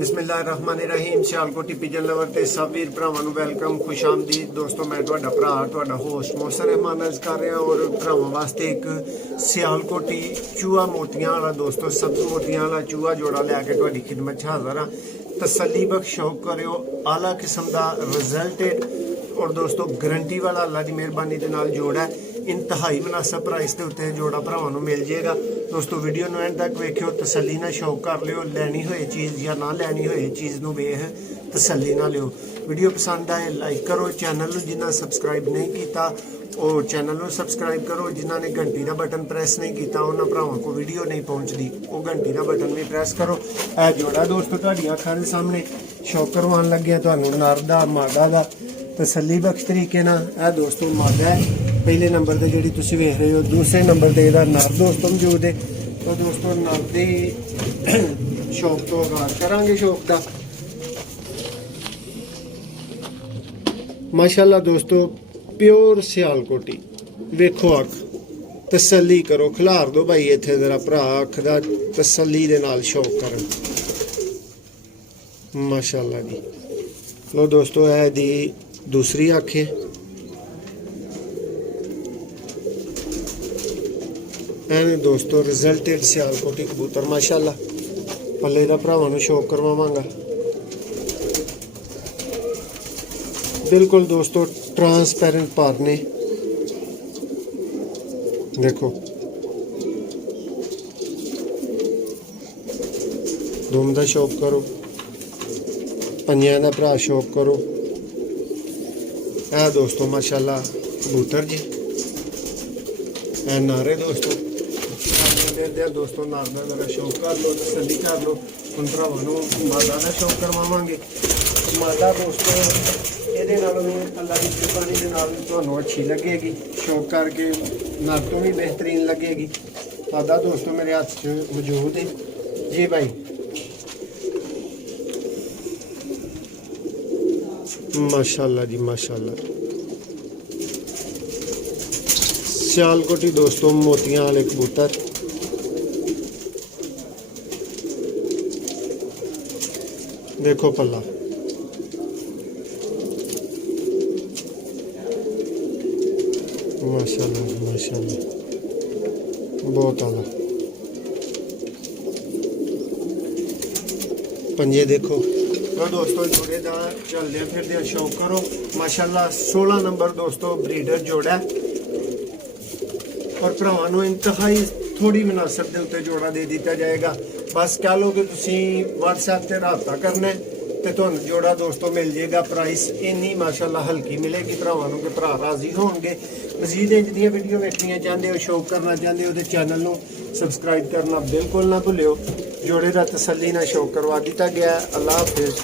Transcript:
बिस्मिल्लाहिर्रहमानिर्रहीम। Sialkoti pigeon lover ते सब वीर भरावां नूं वेलकम, खुश आमदीद। दोस्तों मैं तुहाडा भरा तुहाडा होस्ट मोहसिन रहमान अर्ज कर रहा और भरावां वास्ते एक सियालकोटी चूहा मोतियां वाला दोस्तों सब्ज मोतियां वाला चूहा जोड़ा लैके तुहाडी खिदमत च हाज़र हाँ। तसल्ली बख्श शौक करियो, आला किस्म का रिजल्टेड और दोस्तों गारंटी वाला अल्लाह की मेहरबानी के नाल जोड़ा है। इंतहाई मुनासिब प्राइस के उत्ते जोड़ा भरावां नूं मिल जाएगा। दोस्तों वीडियो नूं एंड तक वेखियो, तसल्ली ना शौक कर लियो। लैनी होए चीज़ या ना लैनी होए चीज़ नूं वेख तसल्ली ना लियो। वीडियो पसंद आए लाइक करो, चैनल नूं जिन्हां सबसक्राइब नहीं किया और चैनल नूं सबसक्राइब करो। जिन्हां ने घंटी का बटन प्रेस नहीं किया उन्हां भरावां को वीडियो नहीं पहुँचती, वो घंटी का बटन भी प्रेस करो। यह जोड़ा दोस्तों तुहाडीआं अखां दे सामने शौक करवाउण लगे तुहानूं नर दा मादा दा तसल्ली बख्श तरीके ना। यह दोस्तों मादा है पहले नंबर पर जी तुम वेख रहे हो। दूसरे नंबर पर यदा नर दोस्तों मौजूद है। तो दोस्तों नर की शौक तो आगाज करांगे। शौक का माशाल्लाह दोस्तों प्योर सियालकोटी वेखो, अख तसल्ली करो, खिलार दो भाई इत्थे जरा भरा अख दा तसल्ली दे नाल शौक करन। माशाल्लाह जी। लो दोस्तों है दी दूसरी अख है। एवं दोस्तों रिजल्टेड सियालकोटी कबूतर माशाल्लाह पल्ले का भरावां नूं शौक करवावांगा। बिल्कुल दोस्तों ट्रांसपेरेंट पर ने देखो, दुम का शौक करो, पंजियां दा भरा शौक करो। है दोस्तों माशाल्लाह कबूतर जी है नारे दोस्तों दोस्तों नार का जरा शौक कर लो, तसल्ली कर लो। उन भरावां नूं मादा का शौक करवावांगे। मादा दोस्तों ये अल्लाह की मेहरबानी के नाल तुहानूं अच्छी लगेगी, शौक करके नर तो भी बेहतरीन लगेगी। मादा दोस्तों मेरे हाथ च मौजूद है जी भाई। माशाल्लाह जी माशाल्लाह। सियालकोटी दोस्तों मोतियां वाले कबूतर देखो पल्ला माशाल्लाह माशाल्लाह बहुत आला। पंजे देखो। तो दोस्तों जोड़े का चलदे फिरदे शौक करो। माशाल्लाह 16 नंबर दोस्तों ब्रीडर जोड़ा और भरावां नूं इंतहाई थोड़ी मुनासिब दे उत्ते जोड़ा दे दिता जाएगा। बस कह लो कि तुसीं व्हाट्सएप से रबता करना है तो तुहानूं जोड़ा दोस्तों मिल जाएगा। प्राइस इन्नी माशाल्लाह हल्की मिलेगी भरावां नूं कि भरा राजी होणगे। मजीद इंज दियां वीडियो वेखणियां चाहते हो, शौक करना चाहते हो तो चैनल नूं सबसक्राइब करना बिल्कुल ना भुल्लिओ। जोड़े का तसल्ली ना शौक करवा दिता गया। अल्लाह हाफिज़।